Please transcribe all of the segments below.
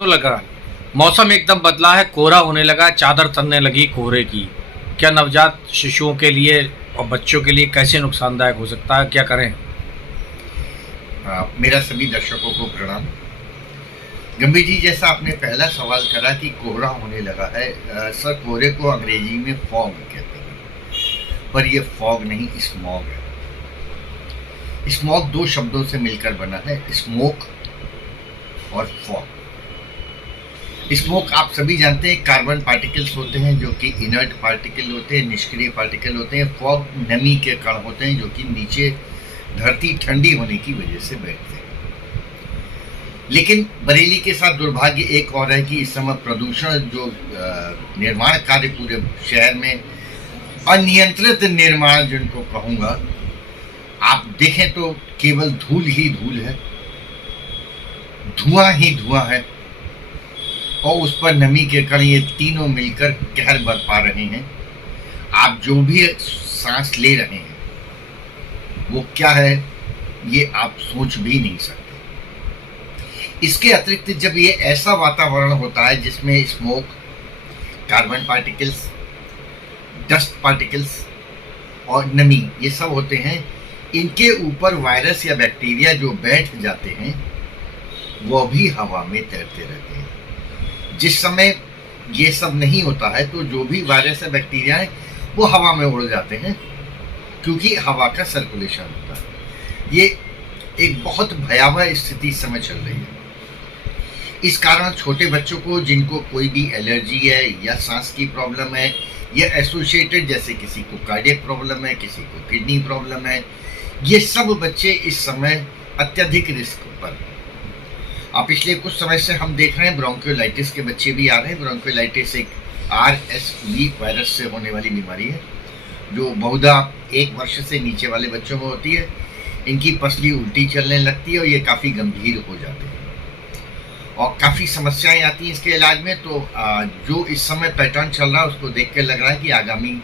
तो लगा मौसम एकदम बदला है, कोहरा होने लगा, चादर तनने लगी कोहरे की। क्या नवजात शिशुओं के लिए और बच्चों के लिए कैसे नुकसानदायक हो सकता है, क्या करें? मेरा सभी दर्शकों को प्रणाम। गंभीर जी, जैसा आपने पहला सवाल करा कि कोहरा होने लगा है, सर कोहरे को अंग्रेजी में फॉग कहते हैं, पर यह फॉग नहीं, स्मॉग है। स्मॉग दो शब्दों से मिलकर बना है, स्मोक और फॉग। स्मोक आप सभी जानते हैं कार्बन पार्टिकल्स होते हैं जो कि इनर्ट पार्टिकल होते हैं, निष्क्रिय पार्टिकल होते हैं। फॉग नमी के कण होते हैं जो कि नीचे धरती ठंडी होने की वजह से बैठते हैं। लेकिन बरेली के साथ दुर्भाग्य एक और है कि इस समय प्रदूषण जो निर्माण कार्य पूरे शहर में अनियंत्रित निर्माण जिनको कहूँगा, आप देखें तो केवल धूल ही धूल है, धुआं ही धुआं है और उस पर नमी के कण ये तीनों मिलकर कहर बरपा रहे हैं। आप जो भी सांस ले रहे हैं वो क्या है ये आप सोच भी नहीं सकते। इसके अतिरिक्त जब ये ऐसा वातावरण होता है जिसमें smoke, carbon particles, dust particles और नमी ये सब होते हैं, इनके ऊपर वायरस या बैक्टीरिया जो बैठ जाते हैं वो भी हवा में तैरते रहते हैं। जिस समय ये सब नहीं होता है तो जो भी वायरस या बैक्टीरिया है वो हवा में उड़ जाते हैं, क्योंकि हवा का सर्कुलेशन होता है। ये एक बहुत भयावह स्थिति इस समय चल रही है। इस कारण छोटे बच्चों को जिनको कोई भी एलर्जी है या सांस की प्रॉब्लम है या एसोसिएटेड, जैसे किसी को कार्डियक प्रॉब्लम है, किसी को किडनी प्रॉब्लम है, ये सब बच्चे इस समय अत्यधिक रिस्क पर हैं। पिछले कुछ समय से हम देख रहे हैं ब्रोंकियोलाइटिस के बच्चे भी आ रहे हैं। ब्रोंकियोलाइटिस एक RSV वायरस से होने वाली बीमारी है जो बहुधा 1 वर्ष से नीचे वाले बच्चों में होती है। इनकी पसली उल्टी चलने लगती है और ये काफ़ी गंभीर हो जाते हैं और काफ़ी समस्याएं आती हैं इसके इलाज में। तो जो इस समय पैटर्न चल रहा है उसको देख कर लग रहा है कि आगामी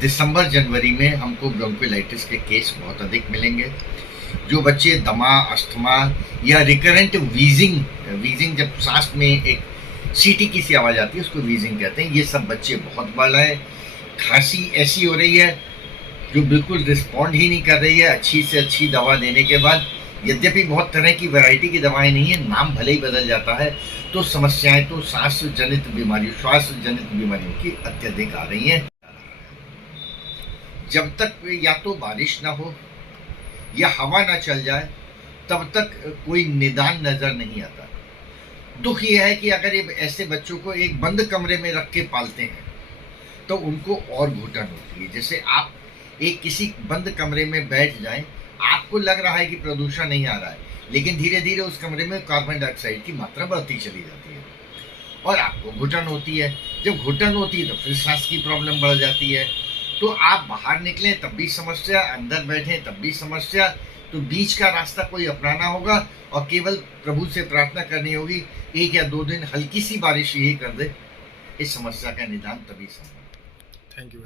दिसंबर जनवरी में हमको ब्रोंकियोलाइटिस के केस बहुत अधिक मिलेंगे। जो बच्चे दमा, अस्थमा या रिकरेंट वीजिंग जब सांस में एक सीटी की सी आवाज़ आती है उसको वीजिंग कहते हैं, ये सब बच्चे बहुत बढ़ रहे हैं। खांसी ऐसी हो रही है जो बिल्कुल रिस्पॉन्ड ही नहीं कर रही है अच्छी से अच्छी दवा देने के बाद। यद्यपि बहुत तरह की वैरायटी की दवाएं नहीं है, नाम भले ही बदल जाता है, तो समस्याएं तो श्वास जनित बीमारियों की अत्यधिक आ रही हैं। जब तक या तो बारिश ना हो या हवा ना चल जाए तब तक कोई निदान नजर नहीं आता। दुख यह है कि अगर ये ऐसे बच्चों को एक बंद कमरे में रख के पालते हैं तो उनको और घुटन होती है। जैसे आप एक किसी बंद कमरे में बैठ जाएं, आपको लग रहा है कि प्रदूषण नहीं आ रहा है, लेकिन धीरे धीरे उस कमरे में कार्बन डाइऑक्साइड की मात्रा बढ़ती चली जाती है और आपको घुटन होती है। जब घुटन होती है तो फिर सांस की प्रॉब्लम बढ़ जाती है। तो आप बाहर निकलें तब भी समस्या, अंदर बैठें तब भी समस्या। तो बीच का रास्ता कोई अपनाना होगा और केवल प्रभु से प्रार्थना करनी होगी 1 या 2 दिन हल्की सी बारिश यही कर दे, इस समस्या का निदान तभी संभव। Thank you.